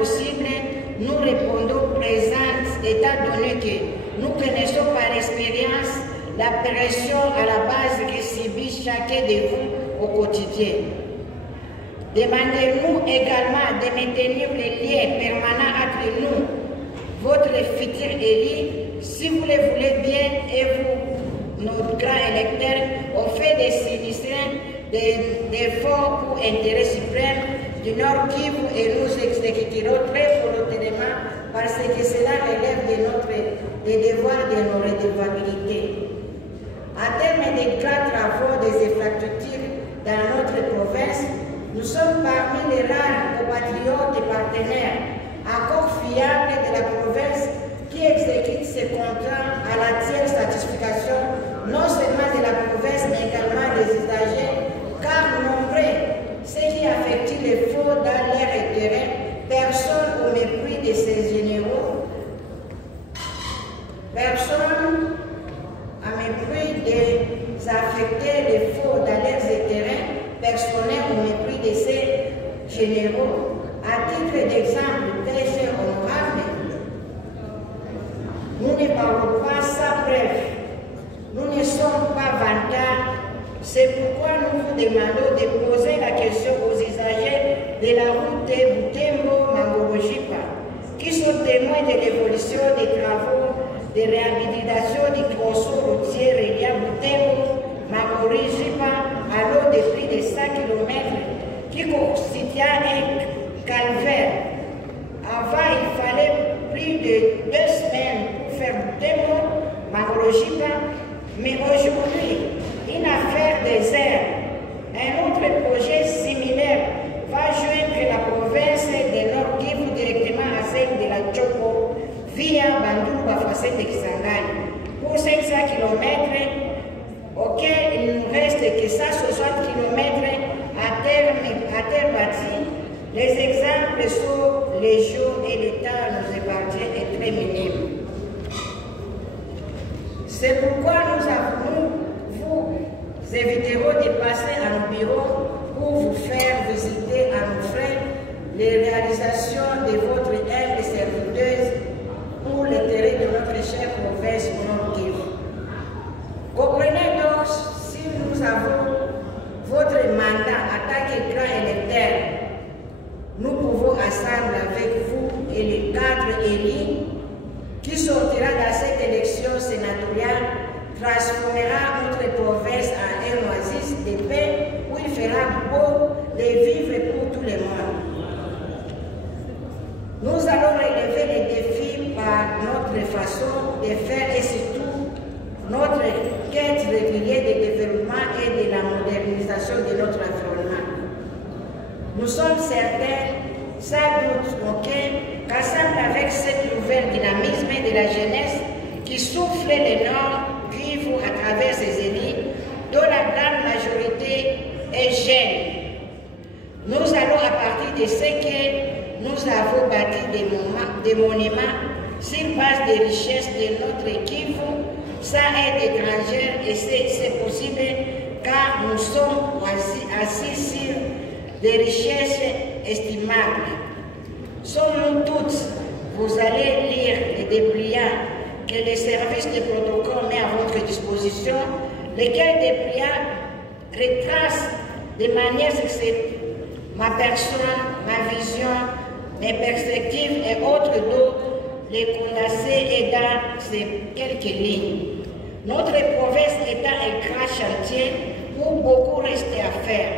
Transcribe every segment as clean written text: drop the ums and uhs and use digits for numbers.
possible, nous répondons présentes étant donné que nous connaissons par expérience la pression à la base que subit chacun de vous au quotidien. Demandez-nous également de maintenir les liens permanents entre nous, votre futur élu, si vous le voulez bien, et vous, notre grand électeur, on fait des sinistres, des efforts pour intérêt suprême du Nord Kivu et nous exécuterons très volontairement parce que cela relève des devoirs de nos redevabilités. En termes de grands travaux des infrastructures dans notre province, nous sommes parmi les rares compatriotes et partenaires encore fiables de la province qui exécutent ces contrats à l'entière satisfaction, non seulement de la province, mais également des usagers, car nombreux, ceux qui affectent les faux dans leur intérêt, personne au mépris de ces généraux, personne à mépris des affectés les faux dans leurs intérêts personnels au mépris de ces généraux. À titre d'exemple, très cher honorable, nous ne parlons pas sans preuve, nous ne sommes pas vantards. C'est pourquoi nous vous demandons de poser la question aux usagers de la route de Butembo-Mangorojipa, qui sont témoins de l'évolution des travaux de réhabilitation du tronçon routier reliant Butembo-Mangorojipa à l'eau de plus de 100 km, qui constitue un calvaire. Avant, il fallait plus de 2 semaines pour faire Butembo-Mangorojipa, mais aujourd'hui, une affaire des airs. Un autre projet similaire va joindre la province de Nord Kivu directement à celle de la Tchoko via Bandundu Bafasé de Kisangani. Pour 500 km, auquel il nous reste que 160 km à terre bâtie. Les exemples sont légion et l'État nous épargne est très minime. C'est pourquoi vous éviterons de passer à nos bureaux pour vous faire visiter à nos frais les réalisations de votre humble serviteuse pour l'intérêt de notre chère province Nord Kivu. Comprenez donc, si nous avons votre mandat en tant que grand électeur, nous pouvons ensemble avec vous et les 4 élus qui sortira dans cette élection sénatoriale transformera notre province en un oasis de paix où il fera beau de vivre pour tout le monde. Nous allons relever les défis par notre façon de faire et surtout notre quête régulière de développement et de la modernisation de notre environnement. Nous sommes certains, sans doute aucun, qu'ensemble avec ce nouvel dynamisme de la jeunesse qui souffle le Nord Kivu à travers ses élus, dont la grande majorité est jeune. Nous allons à partir de ce que nous avons bâti des monuments sur base des richesses de notre Kivu, sans aide étrangère, et c'est possible car nous sommes assis sur des richesses estimables. Sommes-nous toutes, vous allez lire les dépliants que les services de protocole met à votre disposition, lesquels dépliants retracent de manière succincte ma personne, ma vision, mes perspectives et autres dont les condensés et dans ces quelques lignes. Notre province étant un grand chantier où beaucoup reste à faire.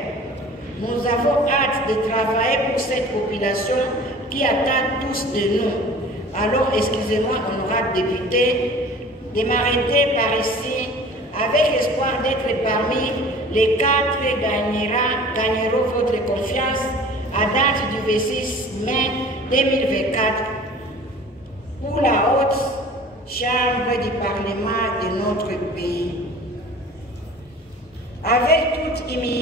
Nous avons hâte de travailler pour cette population qui attend tous de nous. Alors, excusez-moi, honorable député, de m'arrêter par ici avec l'espoir d'être parmi les 4 gagneront votre confiance à date du 26 mai 2024 pour la haute chambre du Parlement de notre pays. Avec toute humilité,